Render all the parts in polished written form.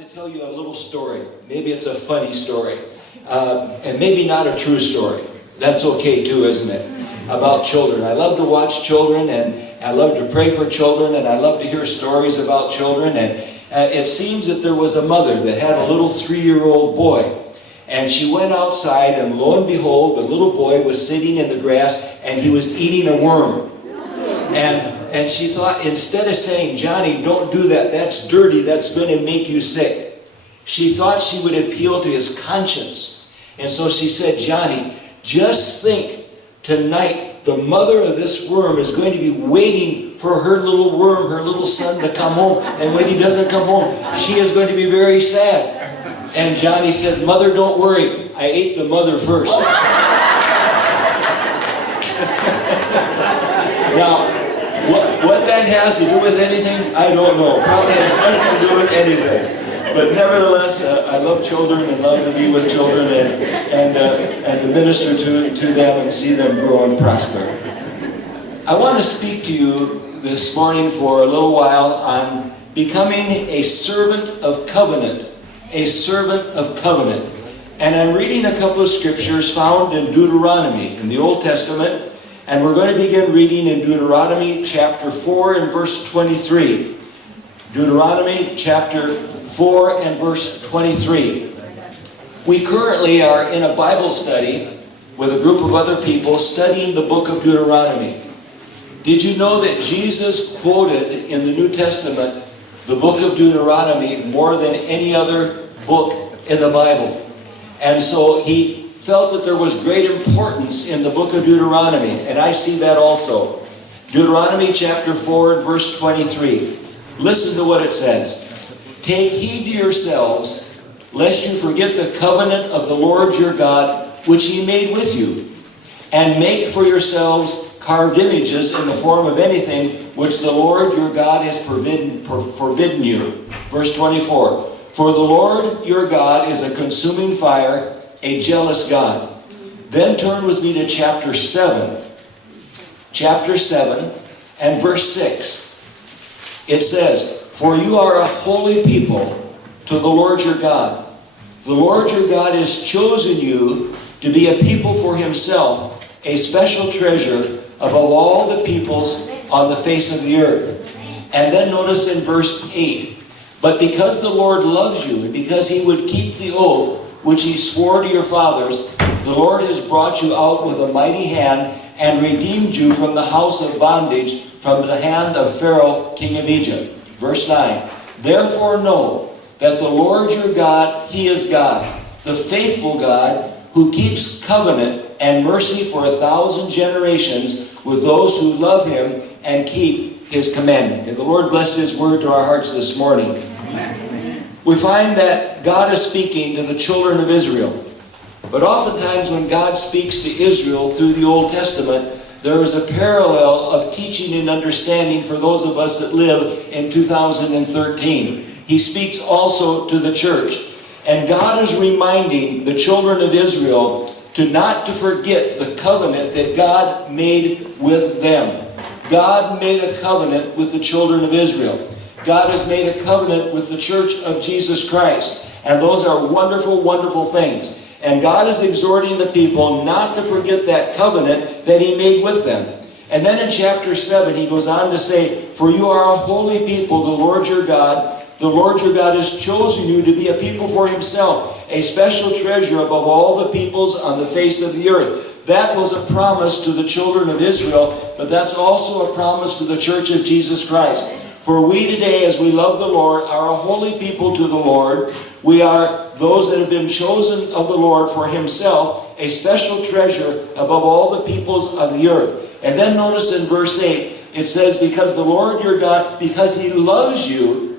to tell you a little story. Maybe it's a funny story. And maybe not a true story. That's okay too, isn't it? About children. I love to watch children, and I love to pray for children, and I love to hear stories about children. And it seems that there was a mother that had a little 3-year-old boy. And she went outside, and lo and behold, the little boy was sitting in the grass, and he was eating a worm. And she thought, instead of saying, "Johnny, don't do that, that's dirty, that's going to make you sick," she thought she would appeal to his conscience. And so she said, "Johnny, just think, tonight the mother of this worm is going to be waiting for her little worm, her little son, to come home. And when he doesn't come home, she is going to be very sad." And Johnny said, "Mother, don't worry, I ate the mother first." Now, what that has to do with anything, I don't know. Probably has nothing to do with anything. But nevertheless, I love children and love to be with children and to minister to them and see them grow and prosper. I want to speak to you this morning for a little while on becoming a servant of covenant. A servant of covenant. And I'm reading a couple of scriptures found in Deuteronomy in the Old Testament. And we're going to begin reading in Deuteronomy chapter 4 and verse 23. Deuteronomy chapter 4 and verse 23. We currently are in a Bible study with a group of other people studying the book of Deuteronomy. Did you know that Jesus quoted in the New Testament the book of Deuteronomy more than any other book in the Bible? And so he felt that there was great importance in the book of Deuteronomy, and I see that also. Deuteronomy chapter 4 and verse 23. Listen to what it says. "Take heed to yourselves, lest you forget the covenant of the Lord your God, which he made with you, and make for yourselves carved images in the form of anything which the Lord your God has forbidden you." Verse 24. "For the Lord your God is a consuming fire, a jealous God." Then turn with me to chapter 7. Chapter 7 and verse 6. It says, "For you are a holy people to the Lord your God. The Lord your God has chosen you to be a people for himself, a special treasure above all the peoples on the face of the earth." And then notice in verse 8, "But because the Lord loves you, and because he would keep the oath which he swore to your fathers, the Lord has brought you out with a mighty hand and redeemed you from the house of bondage, from the hand of Pharaoh, king of Egypt." Verse 9, "Therefore know that the Lord your God, he is God, the faithful God, who keeps covenant and mercy for 1,000 generations with those who love him and keep his commandment." And the Lord bless his word to our hearts this morning. Amen. We find that God is speaking to the children of Israel. But oftentimes when God speaks to Israel through the Old Testament, there is a parallel of teaching and understanding for those of us that live in 2013. He speaks also to the church. And God is reminding the children of Israel not to forget the covenant that God made with them. God made a covenant with the children of Israel. God has made a covenant with the church of Jesus Christ. And those are wonderful, wonderful things. And God is exhorting the people not to forget that covenant that he made with them. And then in chapter 7, he goes on to say, "For you are a holy people, the Lord your God. The Lord your God has chosen you to be a people for himself, a special treasure above all the peoples on the face of the earth." That was a promise to the children of Israel, but that's also a promise to the church of Jesus Christ. For we today, as we love the Lord, are a holy people to the Lord. We are those that have been chosen of the Lord for himself, a special treasure above all the peoples of the earth. And then notice in verse 8, it says, "Because the Lord your God, because he loves you,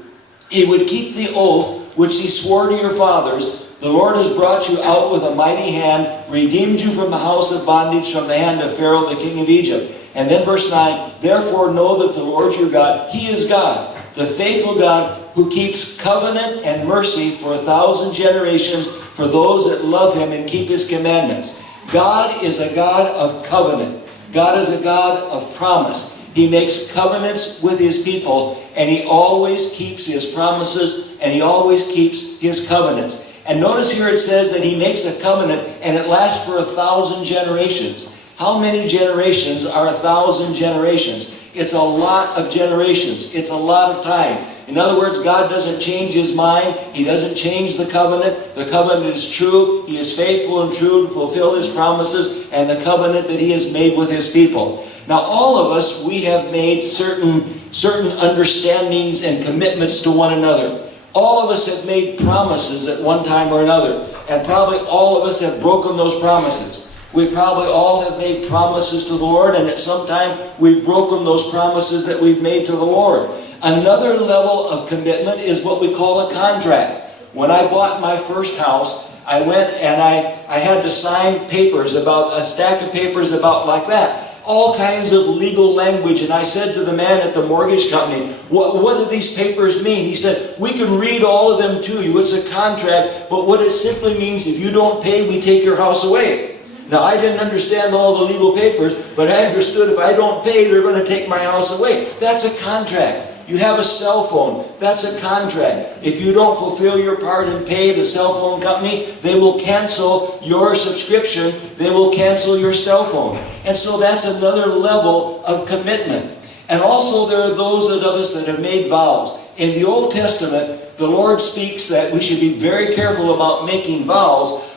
he would keep the oath which he swore to your fathers. The Lord has brought you out with a mighty hand, redeemed you from the house of bondage, from the hand of Pharaoh, the king of Egypt." And then verse 9, "Therefore know that the Lord your God, he is God, the faithful God, who keeps covenant and mercy for 1,000 generations for those that love him and keep his commandments." God is a God of covenant. God is a God of promise. He makes covenants with his people, and he always keeps his promises, and he always keeps his covenants. And notice here it says that he makes a covenant, and it lasts for 1,000 generations. How many generations are 1,000 generations? It's a lot of generations. It's a lot of time. In other words, God doesn't change his mind. He doesn't change the covenant. The covenant is true. He is faithful and true to fulfill his promises and the covenant that he has made with his people. Now, all of us, we have made certain understandings and commitments to one another. All of us have made promises at one time or another. And probably all of us have broken those promises. We probably all have made promises to the Lord, and at some time we've broken those promises that we've made to the Lord. Another level of commitment is what we call a contract. When I bought my first house, I went and I had to sign papers, about a stack of papers about like that. All kinds of legal language, and I said to the man at the mortgage company, what do these papers mean? He said, we can read all of them to you. It's a contract, but what it simply means, if you don't pay, we take your house away. Now, I didn't understand all the legal papers, but I understood if I don't pay, they're going to take my house away. That's a contract. You have a cell phone. That's a contract. If you don't fulfill your part and pay the cell phone company, they will cancel your subscription. They will cancel your cell phone. And so that's another level of commitment. And also there are those of us that have made vows. In the Old Testament, the Lord speaks that we should be very careful about making vows,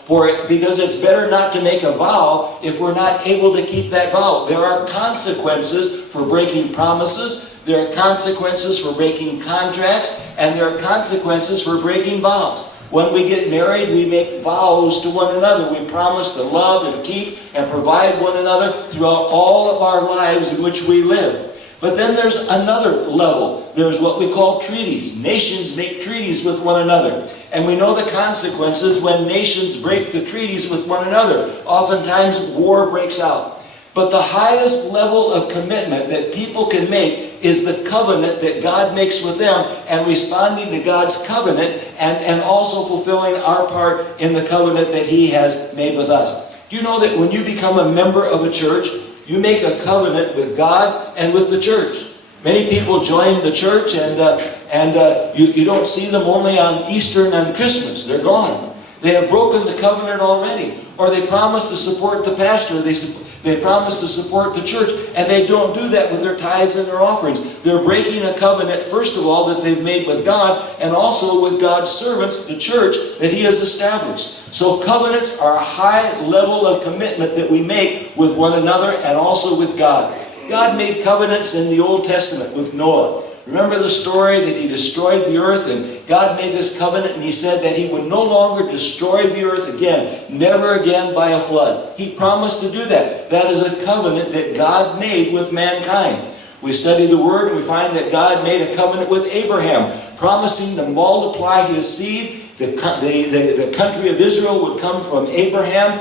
because it's better not to make a vow if we're not able to keep that vow. There are consequences for breaking promises. There are consequences for breaking contracts. And there are consequences for breaking vows. When we get married, we make vows to one another. We promise to love and keep and provide one another throughout all of our lives in which we live. But then there's another level. There's what we call treaties. Nations make treaties with one another. And we know the consequences when nations break the treaties with one another. Oftentimes war breaks out. But the highest level of commitment that people can make is the covenant that God makes with them, and responding to God's covenant and also fulfilling our part in the covenant that he has made with us. Do you know that when you become a member of a church, you make a covenant with God and with the church? Many people join the church and you don't see them only on Easter and on Christmas. They're gone. They have broken the covenant already. Or they promise to support the pastor. They promise to support the church. And they don't do that with their tithes and their offerings. They're breaking a covenant, first of all, that they've made with God, and also with God's servants, the church, that he has established. So covenants are a high level of commitment that we make with one another and also with God. God made covenants in the Old Testament with Noah. Remember the story that he destroyed the earth, and God made this covenant, and he said that he would no longer destroy the earth again, never again by a flood. He promised to do that. That is a covenant that God made with mankind. We study the Word, and we find that God made a covenant with Abraham, promising to multiply his seed. The country of Israel would come from Abraham.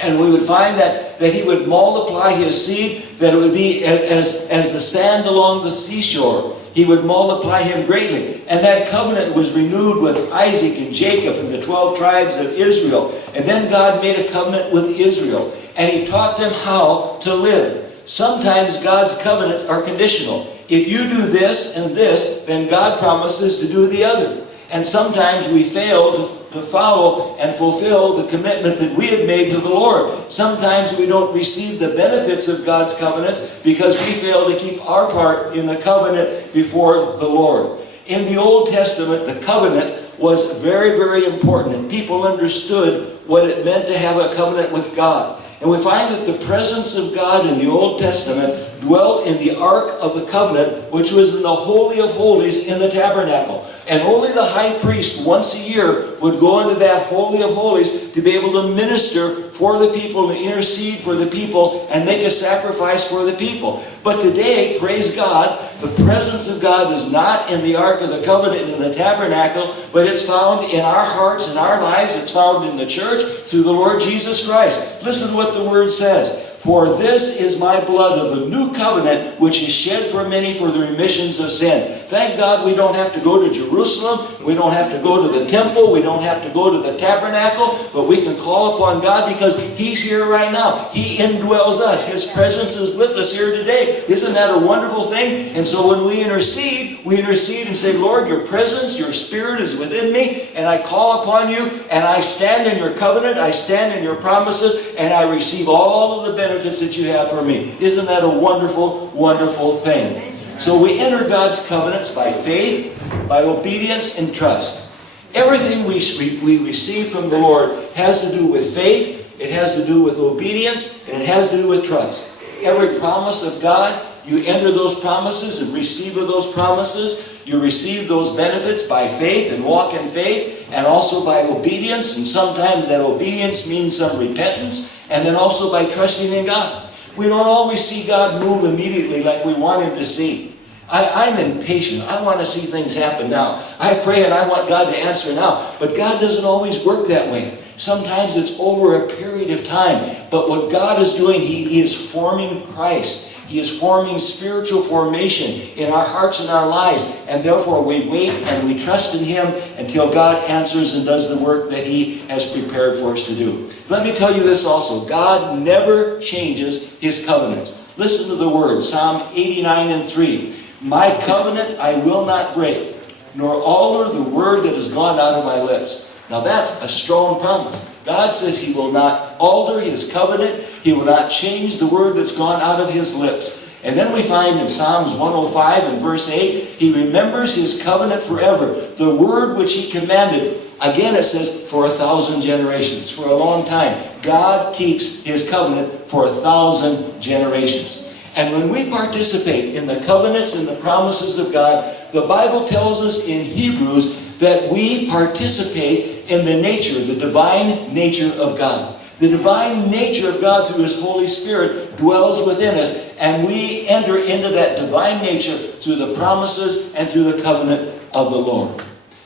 And we would find that he would multiply his seed, that it would be as the sand along the seashore. He would multiply him greatly. And that covenant was renewed with Isaac and Jacob and the 12 tribes of Israel. And then God made a covenant with Israel. And he taught them how to live. Sometimes God's covenants are conditional. If you do this and this, then God promises to do the other. And sometimes we fail to follow and fulfill the commitment that we have made to the Lord. Sometimes we don't receive the benefits of God's covenants because we fail to keep our part in the covenant before the Lord. In the Old Testament, the covenant was very, very important, and people understood what it meant to have a covenant with God. And we find that the presence of God in the Old Testament dwelt in the Ark of the Covenant, which was in the Holy of Holies in the tabernacle. And only the high priest once a year would go into that Holy of Holies to be able to minister for the people, to intercede for the people, and make a sacrifice for the people. But today, praise God, the presence of God is not in the Ark of the Covenant in the tabernacle, but it's found in our hearts, in our lives. It's found in the church through the Lord Jesus Christ. Listen to what the Word says. For this is my blood of the new covenant, which is shed for many for the remissions of sin. Thank God we don't have to go to Jerusalem. We don't have to go to the temple. We don't have to go to the tabernacle. But we can call upon God because He's here right now. He indwells us. His presence is with us here today. Isn't that a wonderful thing? And so when we intercede and say, Lord, your presence, your Spirit is within me, and I call upon you, and I stand in your covenant, I stand in your promises, and I receive all of the benefits that you have for me. Isn't that a wonderful, wonderful thing? So we enter God's covenants by faith, by obedience, and trust. Everything we receive from the Lord has to do with faith, it has to do with obedience, and it has to do with trust. Every promise of God, you enter those promises and receive of those promises. You receive those benefits by faith and walk in faith, and also by obedience. And sometimes that obedience means some repentance, and then also by trusting in God. We don't always see God move immediately like we want Him to see. I'm impatient. I want to see things happen now. I pray and I want God to answer now. But God doesn't always work that way. Sometimes it's over a period of time. But what God is doing, He is forming Christ. He is forming spiritual formation in our hearts and our lives. And therefore we wait and we trust in Him until God answers and does the work that He has prepared for us to do. Let me tell you this also. God never changes His covenants. Listen to the word, Psalm 89:3. My covenant I will not break, nor alter the word that has gone out of my lips. Now that's a strong promise. God says He will not alter His covenant. He will not change the word that's gone out of His lips. And then we find in Psalms 105 and verse 8, He remembers His covenant forever. The word which He commanded, again it says, for 1,000 generations. For a long time. God keeps His covenant for 1,000 generations. And when we participate in the covenants and the promises of God, the Bible tells us in Hebrews that we participate in the nature, the divine nature of God. The divine nature of God through His Holy Spirit dwells within us, and we enter into that divine nature through the promises and through the covenant of the Lord.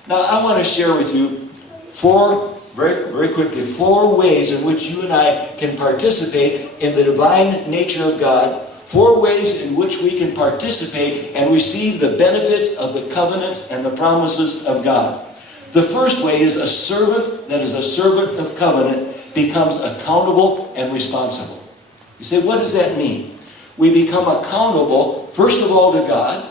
Now I want to share with you very quickly, four ways in which you and I can participate in the divine nature of God. 4 ways in which we can participate and receive the benefits of the covenants and the promises of God. The first way is a servant that is a servant of covenant becomes accountable and responsible. You say, what does that mean? We become accountable, first of all, to God.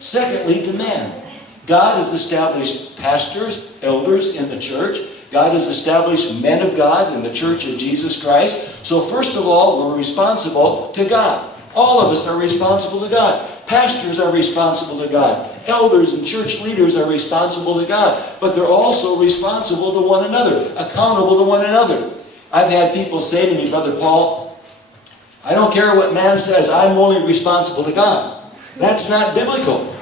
Secondly, to man. God has established pastors, elders in the church. God has established men of God in the church of Jesus Christ. So first of all, we're responsible to God. All of us are responsible to God. Pastors are responsible to God. Elders and church leaders are responsible to God. But they're also responsible to one another, accountable to one another. I've had people say to me, Brother Paul, I don't care what man says, I'm only responsible to God. That's not biblical.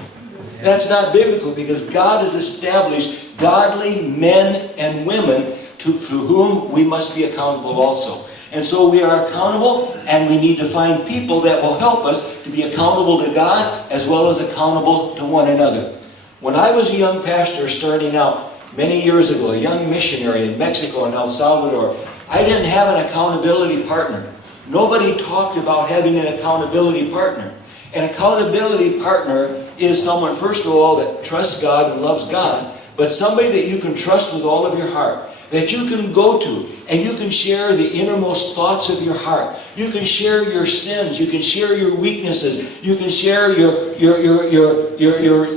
That's not biblical, because God has established godly men and women to whom we must be accountable also. And so we are accountable, and we need to find people that will help us to be accountable to God as well as accountable to one another. When I was a young pastor starting out many years ago, a young missionary in Mexico and El Salvador, I didn't have an accountability partner. Nobody talked about having an accountability partner. An accountability partner is someone, first of all, that trusts God and loves God, but somebody that you can trust with all of your heart, that you can go to, and you can share the innermost thoughts of your heart. You can share your sins. You can share your weaknesses. You can share your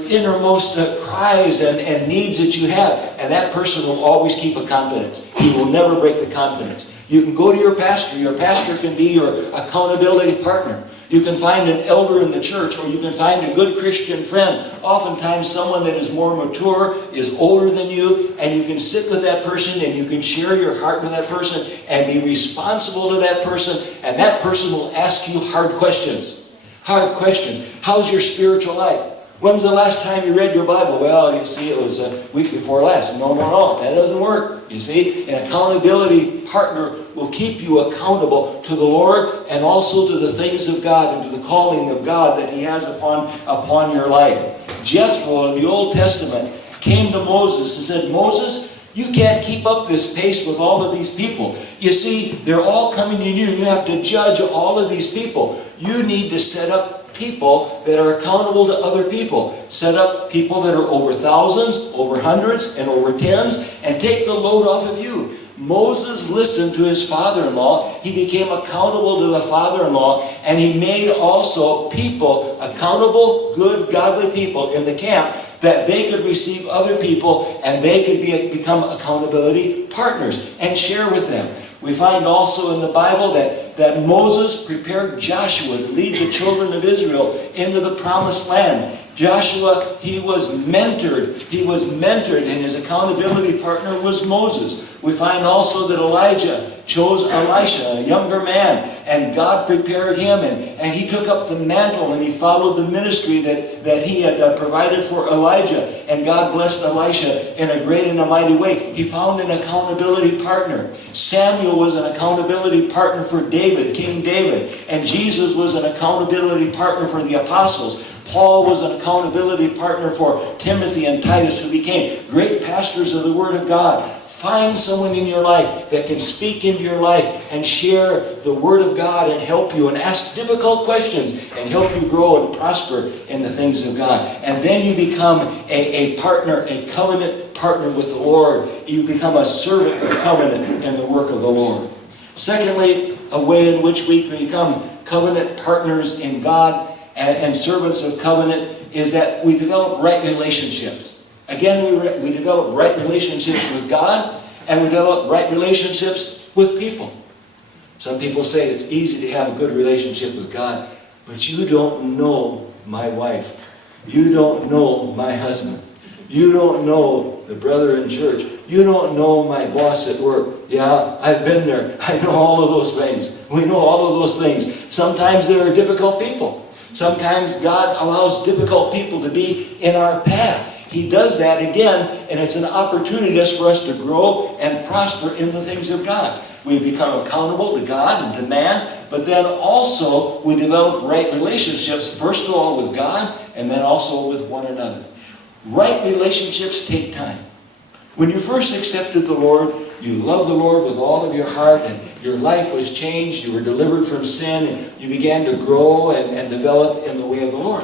innermost cries and needs that you have. And that person will always keep a confidence. He will never break the confidence. You can go to your pastor. Your pastor can be your accountability partner. You can find an elder in the church, or you can find a good Christian friend. Oftentimes someone that is more mature, is older than you, and you can sit with that person and you can share your heart with that person and be responsible to that person, and that person will ask you hard questions. Hard questions. How's your spiritual life? When was the last time you read your Bible? Well, you see, it was a week before last. No. That doesn't work. You see, an accountability partner will keep you accountable to the Lord and also to the things of God and to the calling of God that He has upon your life. Jethro in the Old Testament came to Moses and said, Moses, you can't keep up this pace with all of these people. You see, they're all coming to you. You have to judge all of these people. You need to set up people that are accountable to other people. Set up people that are over thousands, over hundreds, and over tens, and take the load off of you. Moses listened to his father-in-law. He became accountable to the father-in-law, and he made also people, accountable, good, godly people in the camp, that they could receive other people and they could become accountability partners and share with them. We find also in the Bible that Moses prepared Joshua to lead the children of Israel into the promised land. Joshua, he was mentored. And his accountability partner was Moses. We find also that Elijah chose Elisha, a younger man, and God prepared him, and he took up the mantle, and he followed the ministry that he had provided for Elijah, and God blessed Elisha in a great and a mighty way. He found an accountability partner. Samuel was an accountability partner for David, King David, and Jesus was an accountability partner for the apostles. Paul was an accountability partner for Timothy and Titus, who became great pastors of the Word of God. Find someone in your life that can speak into your life and share the Word of God and help you and ask difficult questions and help you grow and prosper in the things of God. And then you become a partner, a covenant partner with the Lord. You become a servant of covenant in the work of the Lord. Secondly, a way in which we become covenant partners in God and servants of covenant is that we develop right relationships. Again, we develop right relationships with God, and we develop right relationships with people. Some people say it's easy to have a good relationship with God, but you don't know my wife. You don't know my husband. You don't know the brother in church. You don't know my boss at work. Yeah, I've been there. I know all of those things. We know all of those things. Sometimes there are difficult people. Sometimes God allows difficult people to be in our path. He does that again, and it's an opportunity just for us to grow and prosper in the things of God. We become accountable to God and to man, but then also we develop right relationships, first of all with God, and then also with one another. Right relationships take time. When you first accepted the Lord, you loved the Lord with all of your heart, and your life was changed, you were delivered from sin, and you began to grow and develop in the way of the Lord.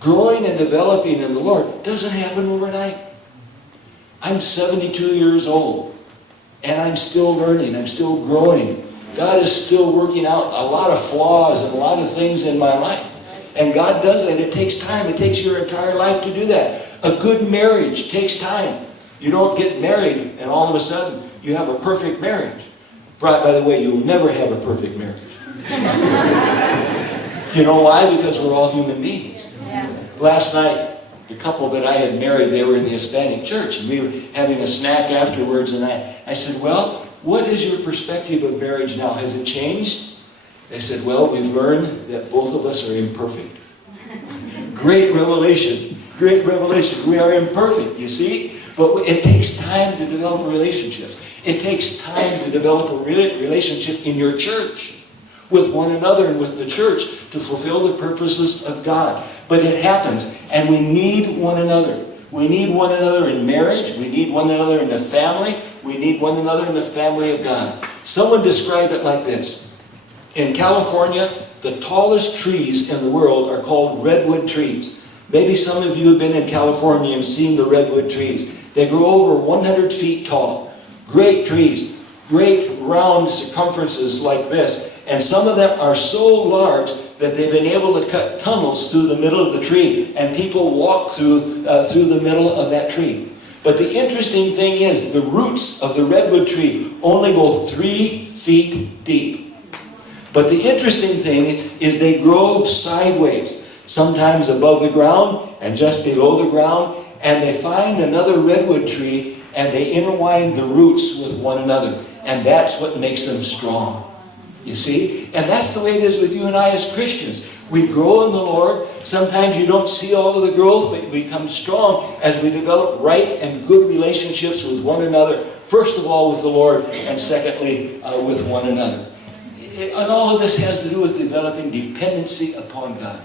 Growing and developing in the Lord doesn't happen overnight. I'm 72 years old, and I'm still learning, I'm still growing. God is still working out a lot of flaws and a lot of things in my life. And God does that. It takes time. It takes your entire life to do that. A good marriage takes time. You don't get married and all of a sudden you have a perfect marriage. By the way, you'll never have a perfect marriage. You know why? Because we're all human beings. Last night, the couple that I had married, they were in the Hispanic church, and we were having a snack afterwards, and I said, well, what is your perspective of marriage now? Has it changed? They said, well, we've learned that both of us are imperfect. Great revelation. Great revelation. We are imperfect, you see? But it takes time to develop relationships. It takes time to develop a relationship in your church with one another and with the church to fulfill the purposes of God. But it happens, and we need one another. We need one another in marriage. We need one another in the family. We need one another in the family of God. Someone described it like this. In California, the tallest trees in the world are called redwood trees. Maybe some of you have been in California and seen the redwood trees. They grow over 100 feet tall. Great trees, great round circumferences like this. And some of them are so large that they've been able to cut tunnels through the middle of the tree, and people walk through the middle of that tree. But the interesting thing is the roots of the redwood tree only go 3 feet deep. But the interesting thing is they grow sideways, sometimes above the ground and just below the ground, and they find another redwood tree and they intertwine the roots with one another. And that's what makes them strong. You see? And that's the way it is with you and I as Christians. We grow in the Lord. Sometimes you don't see all of the growth, but we become strong as we develop right and good relationships with one another. First of all with the Lord, and secondly with one another. And all of this has to do with developing dependency upon God.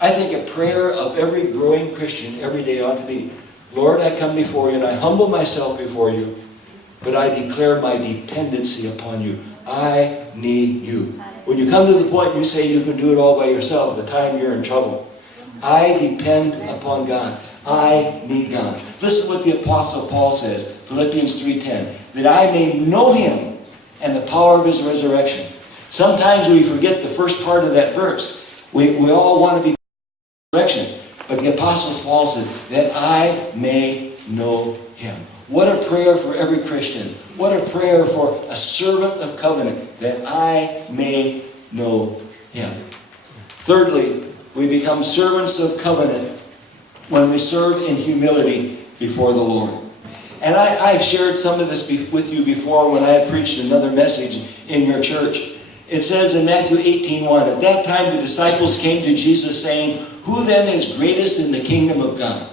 I think a prayer of every growing Christian every day ought to be, Lord, I come before you and I humble myself before you, but I declare my dependency upon you. I need you. When you come to the point you say you can do it all by yourself, the time you're in trouble. I depend upon God. I need God. Listen what the Apostle Paul says, Philippians 3:10, that I may know Him and the power of His resurrection. Sometimes we forget the first part of that verse. We all want to be resurrection. But the Apostle Paul says, that I may know Him. What a prayer for every Christian. What a prayer for a servant of covenant, that I may know Him. Thirdly, we become servants of covenant when we serve in humility before the Lord. And I've shared some of this with you before when I had preached another message in your church. It says in Matthew 18:1, at that time the disciples came to Jesus saying, who then is greatest in the kingdom of God?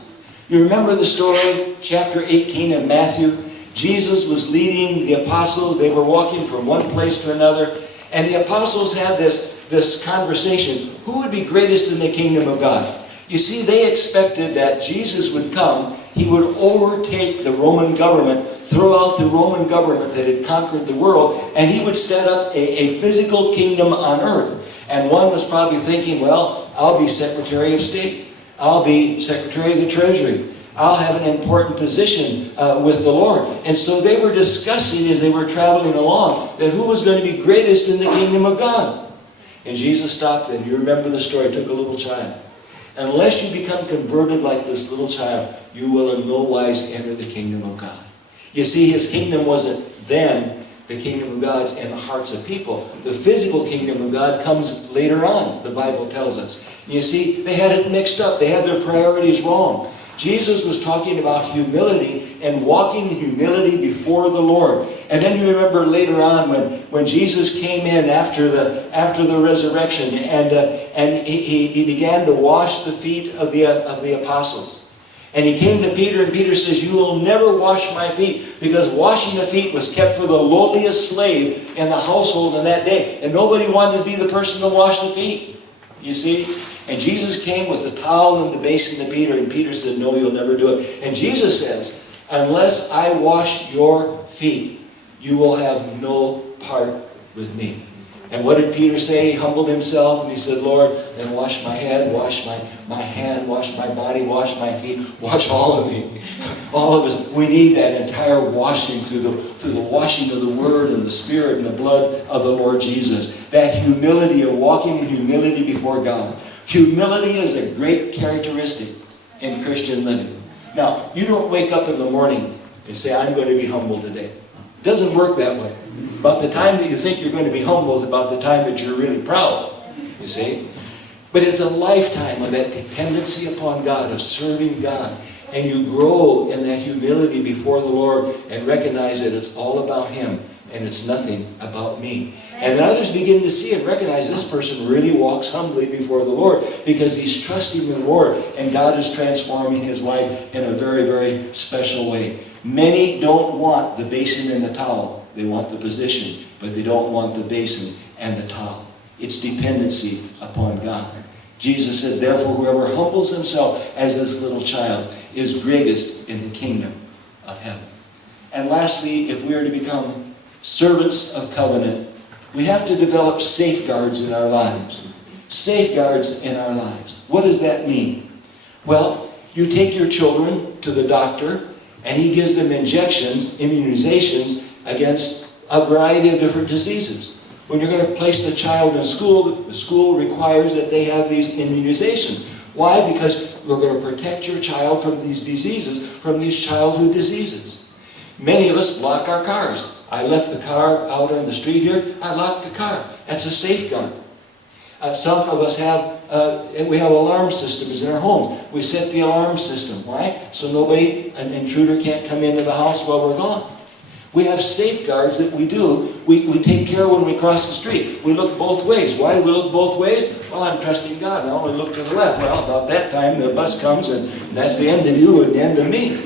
You remember the story, chapter 18 of Matthew? Jesus was leading the apostles. They were walking from one place to another. And the apostles had this conversation. Who would be greatest in the kingdom of God? You see, they expected that Jesus would come. He would overtake the Roman government, throw out the Roman government that had conquered the world, and He would set up a physical kingdom on earth. And one was probably thinking, well, I'll be Secretary of State. I'll be Secretary of the Treasury. I'll have an important position with the Lord. And so they were discussing as they were traveling along that who was going to be greatest in the kingdom of God. And Jesus stopped them. You remember the story. Took a little child. Unless you become converted like this little child, you will in no wise enter the kingdom of God. You see, His kingdom wasn't then the kingdom of God's in the hearts of people. The physical kingdom of God comes later on, the Bible tells us. You see, they had it mixed up. They had their priorities wrong. Jesus was talking about humility and walking in humility before the Lord. And then you remember later on when Jesus came in after the resurrection and he began to wash the feet of the apostles. And he came to Peter, and Peter says, you will never wash my feet, because washing the feet was kept for the lowliest slave in the household in that day. And nobody wanted to be the person to wash the feet. You see? And Jesus came with the towel and the basin to Peter, and Peter said, no, you'll never do it. And Jesus says, unless I wash your feet, you will have no part with me. And what did Peter say? He humbled himself and he said, Lord, then wash my head, wash my hand, wash my body, wash my feet, wash all of me. All of us. We need that entire washing through the washing of the Word and the Spirit and the blood of the Lord Jesus. That humility of walking in humility before God. Humility is a great characteristic in Christian living. Now, you don't wake up in the morning and say, I'm going to be humble today. It doesn't work that way. About the time that you think you're going to be humble is about the time that you're really proud, you see. But it's a lifetime of that dependency upon God, of serving God. And you grow in that humility before the Lord and recognize that it's all about Him and it's nothing about me. And then others begin to see and recognize this person really walks humbly before the Lord because he's trusting the Lord, and God is transforming his life in a very, very special way. Many don't want the basin and the towel. They want the position, but they don't want the basin and the towel. It's dependency upon God. Jesus said, therefore, whoever humbles himself as this little child is greatest in the kingdom of heaven. And lastly, if we are to become servants of covenant, we have to develop safeguards in our lives. Safeguards in our lives. What does that mean? Well, you take your children to the doctor, and he gives them injections, immunizations, against a variety of different diseases. When you're going to place the child in school, the school requires that they have these immunizations. Why? Because we're going to protect your child from these diseases, from these childhood diseases. Many of us lock our cars. I left the car out on the street here. I locked the car. That's a safeguard. Some of us we have alarm systems in our homes. We set the alarm system. Why? So an intruder can't come into the house while we're gone. We have safeguards that we do. We take care when we cross the street. We look both ways. Why do we look both ways? Well, I'm trusting God. I only look to the left. Well, about that time the bus comes and that's the end of you and the end of me.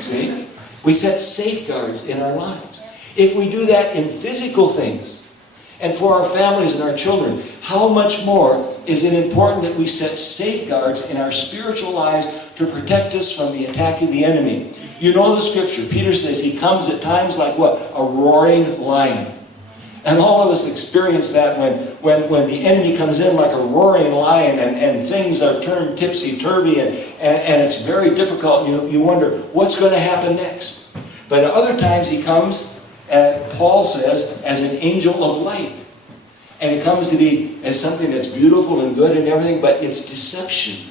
See? We set safeguards in our lives. If we do that in physical things and for our families and our children, how much more is it important that we set safeguards in our spiritual lives to protect us from the attack of the enemy? You know the scripture. Peter says he comes at times like what? A roaring lion. And all of us experience that when the enemy comes in like a roaring lion and things are turned tipsy-turvy and it's very difficult. You wonder, what's going to happen next? But at other times he comes, Paul says, as an angel of light. And it comes to be as something that's beautiful and good and everything, but it's deception.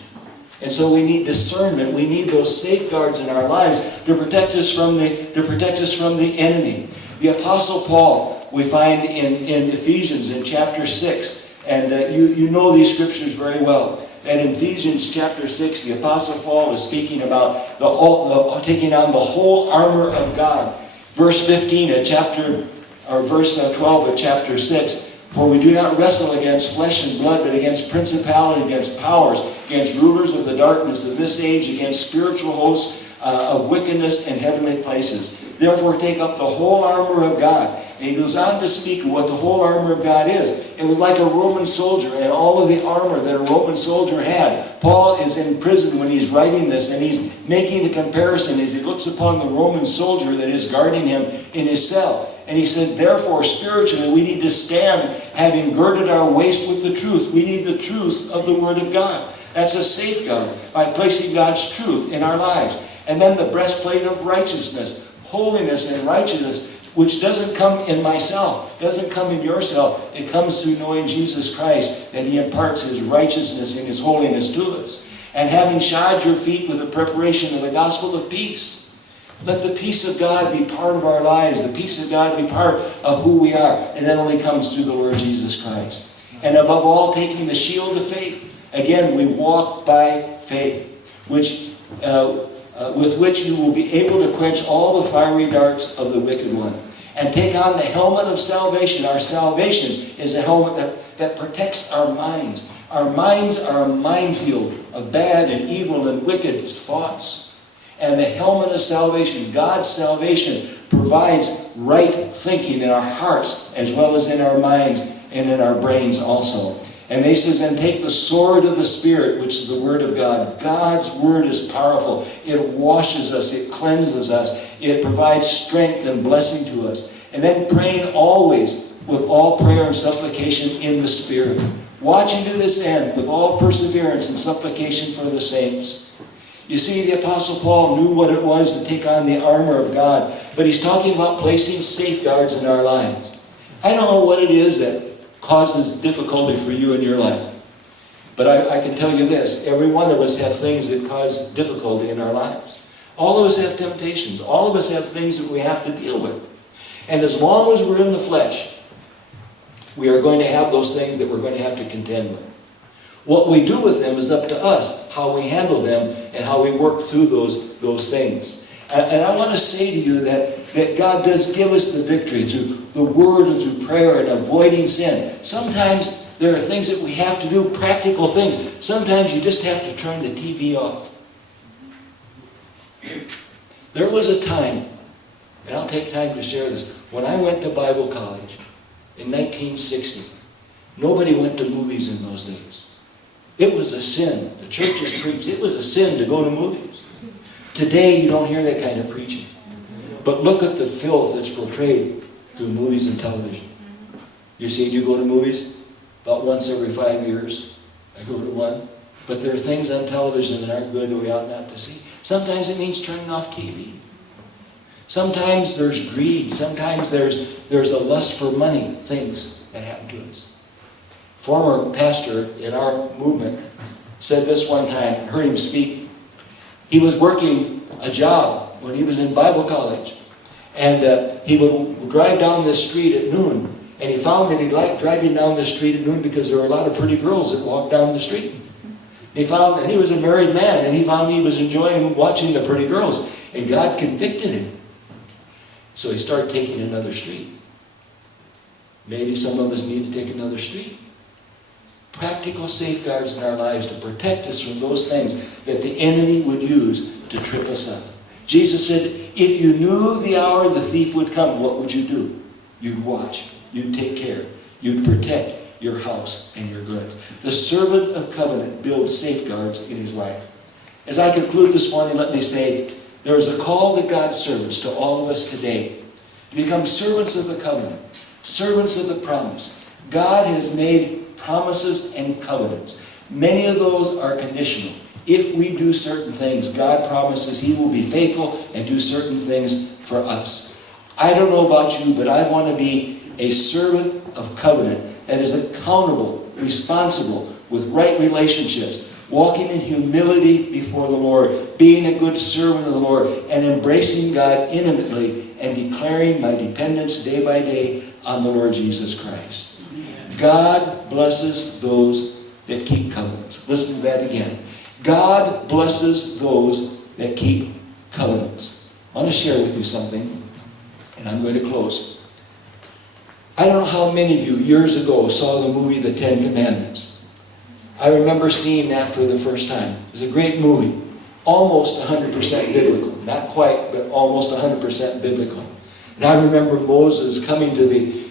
And so we need discernment. We need those safeguards in our lives to protect us from the enemy. The Apostle Paul, we find in Ephesians in chapter 6, and you know these scriptures very well. And in Ephesians chapter 6, the Apostle Paul is speaking about taking on the whole armor of God. Verse 15 verse 12 of chapter 6. For we do not wrestle against flesh and blood, but against principalities, against powers, against rulers of the darkness of this age, against spiritual hosts of wickedness in heavenly places. Therefore take up the whole armor of God. And he goes on to speak of what the whole armor of God is. It was like a Roman soldier and all of the armor that a Roman soldier had. Paul is in prison when he's writing this, and he's making the comparison as he looks upon the Roman soldier that is guarding him in his cell. And he said, therefore, spiritually, we need to stand having girded our waist with the truth. We need the truth of the Word of God. That's a safeguard by placing God's truth in our lives. And then the breastplate of righteousness, holiness and righteousness, which doesn't come in myself, doesn't come in yourself. It comes through knowing Jesus Christ, that He imparts His righteousness and His holiness to us. And having shod your feet with the preparation of the gospel of peace. Let the peace of God be part of our lives. The peace of God be part of who we are. And that only comes through the Lord Jesus Christ. And above all, taking the shield of faith. Again, we walk by faith, with which you will be able to quench all the fiery darts of the wicked one. And take on the helmet of salvation. Our salvation is a helmet that protects our minds. Our minds are a minefield of bad and evil and wicked thoughts. And the helmet of salvation, God's salvation, provides right thinking in our hearts as well as in our minds and in our brains also. And he says, and take the sword of the Spirit, which is the Word of God. God's Word is powerful. It washes us. It cleanses us. It provides strength and blessing to us. And then praying always with all prayer and supplication in the Spirit. Watching to this end with all perseverance and supplication for the saints. You see, the Apostle Paul knew what it was to take on the armor of God. But he's talking about placing safeguards in our lives. I don't know what it is that causes difficulty for you in your life. But I can tell you this. Every one of us have things that cause difficulty in our lives. All of us have temptations. All of us have things that we have to deal with. And as long as we're in the flesh, we are going to have those things that we're going to have to contend with. What we do with them is up to us, how we handle them and how we work through those things. And I want to say to you that God does give us the victory through the Word and through prayer and avoiding sin. Sometimes there are things that we have to do, practical things. Sometimes you just have to turn the TV off. There was a time, and I'll take time to share this, when I went to Bible college in 1960. Nobody went to movies in those days. It was a sin. The churches preached. It was a sin to go to movies. Today, you don't hear that kind of preaching. But look at the filth that's portrayed through movies and television. You see, you go to movies about once every 5 years. I go to one. But there are things on television that aren't good that we ought not to see. Sometimes it means turning off TV. Sometimes there's greed. Sometimes there's a lust for money, things that happen to us. Former pastor in our movement said this one time, I heard him speak. He was working a job when he was in Bible college. And he would drive down this street at noon. And he found that he liked driving down this street at noon because there were a lot of pretty girls that walked down the street. And he was a married man, and he found he was enjoying watching the pretty girls. And God convicted him. So he started taking another street. Maybe some of us need to take another street. Practical safeguards in our lives to protect us from those things that the enemy would use to trip us up. Jesus said, if you knew the hour the thief would come, what would you do? You'd watch. You'd take care. You'd protect your house and your goods. The servant of covenant builds safeguards in his life. As I conclude this morning, let me say, there is a call to God's servants, to all of us today, to become servants of the covenant. Servants of the promise. God has made promises and covenants. Many of those are conditional. If we do certain things, God promises He will be faithful and do certain things for us. I don't know about you, but I want to be a servant of covenant that is accountable, responsible, with right relationships, walking in humility before the Lord, being a good servant of the Lord, and embracing God intimately and declaring my dependence day by day on the Lord Jesus Christ. God blesses those that keep covenants. Listen to that again. God blesses those that keep covenants. I want to share with you something, and I'm going to close. I don't know how many of you years ago saw the movie The Ten Commandments. I remember seeing that for the first time. It was a great movie. Almost 100% biblical. Not quite, but almost 100% biblical. And I remember Moses coming to the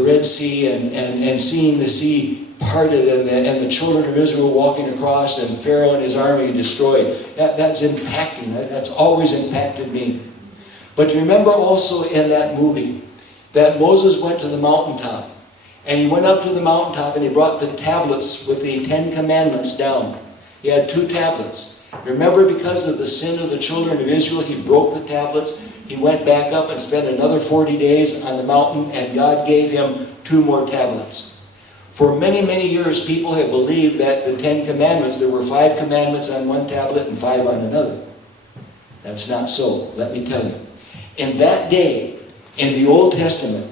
Red Sea and seeing the sea parted and the children of Israel walking across and Pharaoh and his army destroyed. That's impacting. That's always impacted me. But remember also in that movie that Moses went to the mountaintop. And he went up to the mountaintop and he brought the tablets with the 10 Commandments down. He had 2 tablets. Remember, because of the sin of the children of Israel, he broke the tablets. He went back up and spent another 40 days on the mountain, and God gave him 2 more tablets. For many, many years, people have believed that the 10 Commandments, there were 5 commandments on one tablet and 5 on another. That's not so, let me tell you. In that day, in the Old Testament,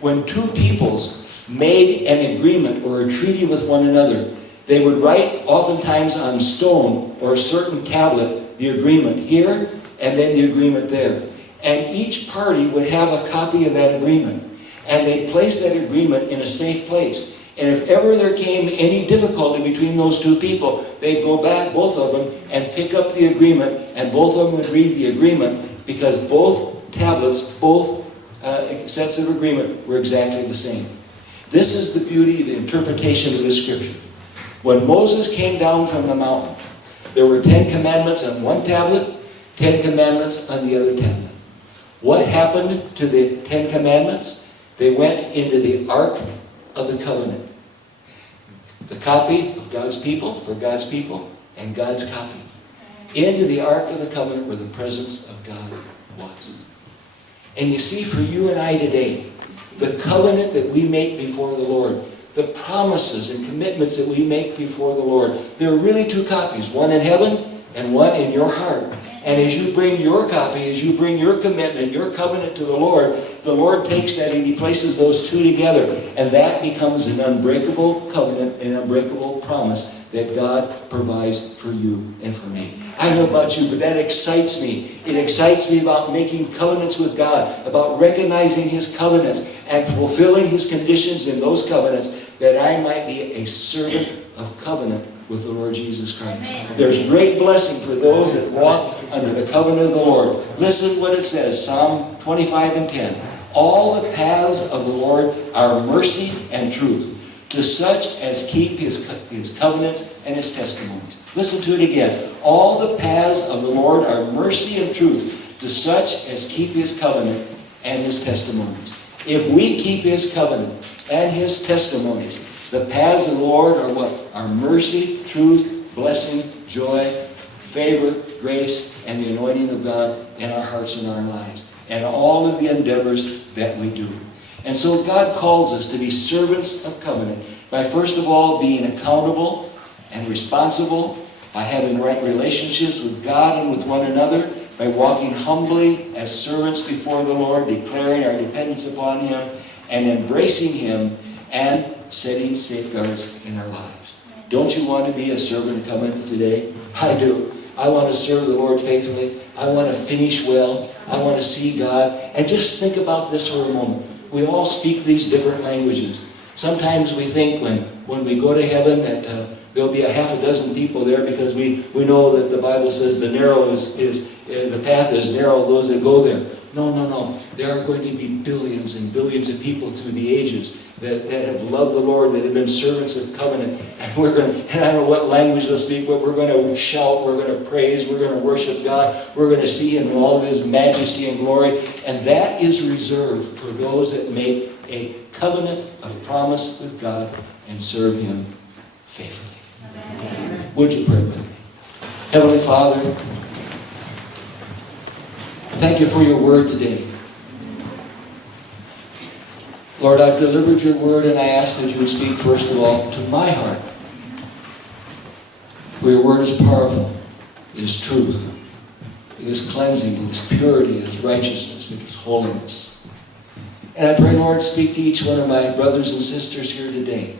when 2 peoples made an agreement or a treaty with one another, they would write oftentimes on stone or a certain tablet the agreement here and then the agreement there. And each party would have a copy of that agreement. And they'd place that agreement in a safe place. And if ever there came any difficulty between those 2 people, they'd go back, both of them, and pick up the agreement, and both of them would read the agreement, because both tablets, both sets of agreement were exactly the same. This is the beauty of the interpretation of this scripture. When Moses came down from the mountain, there were 10 commandments on one tablet, 10 commandments on the other tablet. What happened to the 10 commandments? They went into the Ark of the Covenant. The copy of God's people, for God's people, and God's copy. Into the Ark of the Covenant where the presence of God was. And you see, for you and I today, the covenant that we make before the Lord, the promises and commitments that we make before the Lord, there are really 2 copies, one in heaven and one in your heart. And as you bring your copy, as you bring your commitment, your covenant to the Lord takes that and He places those 2 together. And that becomes an unbreakable covenant, an unbreakable promise that God provides for you and for me. I don't know about you, but that excites me. It excites me about making covenants with God, about recognizing His covenants and fulfilling His conditions in those covenants, that I might be a servant of covenant with the Lord Jesus Christ. Amen. There's great blessing for those that walk under the covenant of the Lord. Listen what it says, Psalm 25 and 10. All the paths of the Lord are mercy and truth, to such as keep His covenants and His testimonies. Listen to it again. All the paths of the Lord are mercy and truth, to such as keep His covenant and His testimonies. If we keep His covenant and His testimonies, the paths of the Lord are what? Are mercy, truth, blessing, joy, favor, grace, and the anointing of God in our hearts and our lives. And all of the endeavors that we do. And so God calls us to be servants of covenant by first of all being accountable and responsible, by having right relationships with God and with one another, by walking humbly as servants before the Lord, declaring our dependence upon Him, and embracing Him, and setting safeguards in our lives. Don't you want to be a servant of covenant today? I do. I want to serve the Lord faithfully. I want to finish well. I want to see God. And just think about this for a moment. We all speak these different languages. Sometimes we think when we go to heaven that there'll be a half a dozen people there, because we know that the Bible says the path is narrow, those that go there. No, no, no. There are going to be billions and billions of people through the ages that have loved the Lord, that have been servants of covenant. And we're going to, and I don't know what language they'll speak, but we're going to shout, we're going to praise, we're going to worship God, we're going to see Him in all of His majesty and glory. And that is reserved for those that make a covenant of promise with God and serve Him faithfully. Amen. Would you pray with me? Heavenly Father, thank you for your word today. Lord, I've delivered your word, and I ask that you would speak first of all to my heart. For your word is powerful. It is truth. It is cleansing. It is purity. It is righteousness. It is holiness. And I pray, Lord, speak to each one of my brothers and sisters here today.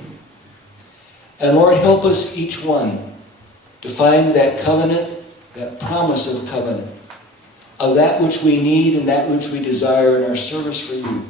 And Lord, help us each one to find that covenant, that promise of covenant, of that which we need and that which we desire in our service for you.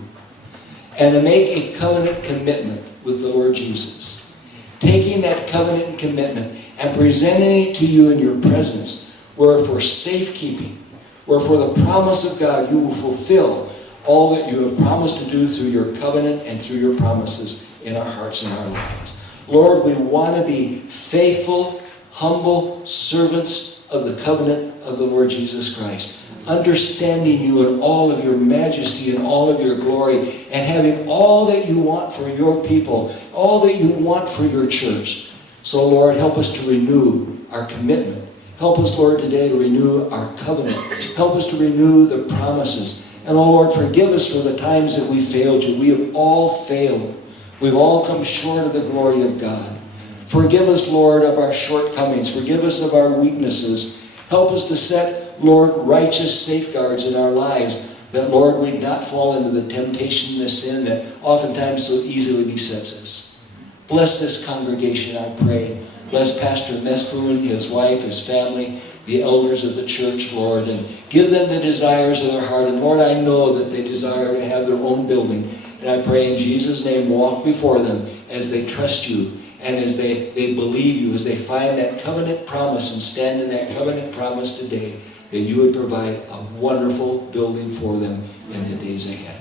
And to make a covenant commitment with the Lord Jesus. Taking that covenant commitment and presenting it to you in your presence, where for safekeeping, where for the promise of God you will fulfill all that you have promised to do through your covenant and through your promises in our hearts and our lives. Lord, we want to be faithful, humble servants of the covenant of the Lord Jesus Christ, understanding you in all of your majesty and all of your glory, and having all that you want for your people, all that you want for your church. So, Lord, help us to renew our commitment. Help us, Lord, today to renew our covenant. Help us to renew the promises. And, oh, Lord, forgive us for the times that we failed you. We have all failed. We've all come short of the glory of God. Forgive us, Lord, of our shortcomings. Forgive us of our weaknesses. Help us to set, Lord, righteous safeguards in our lives, that, Lord, we'd not fall into the temptation and the sin that oftentimes so easily besets us. Bless this congregation, I pray. Bless Pastor Mesfu and his wife, his family, the elders of the church, Lord, and give them the desires of their heart. And Lord, I know that they desire to have their own building. And I pray in Jesus' name, walk before them as they trust you and as they believe you, as they find that covenant promise and stand in that covenant promise today, that you would provide a wonderful building for them in the days ahead.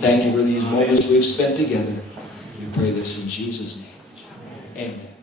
Thank you for these moments we've spent together. We pray this in Jesus' name. Amen.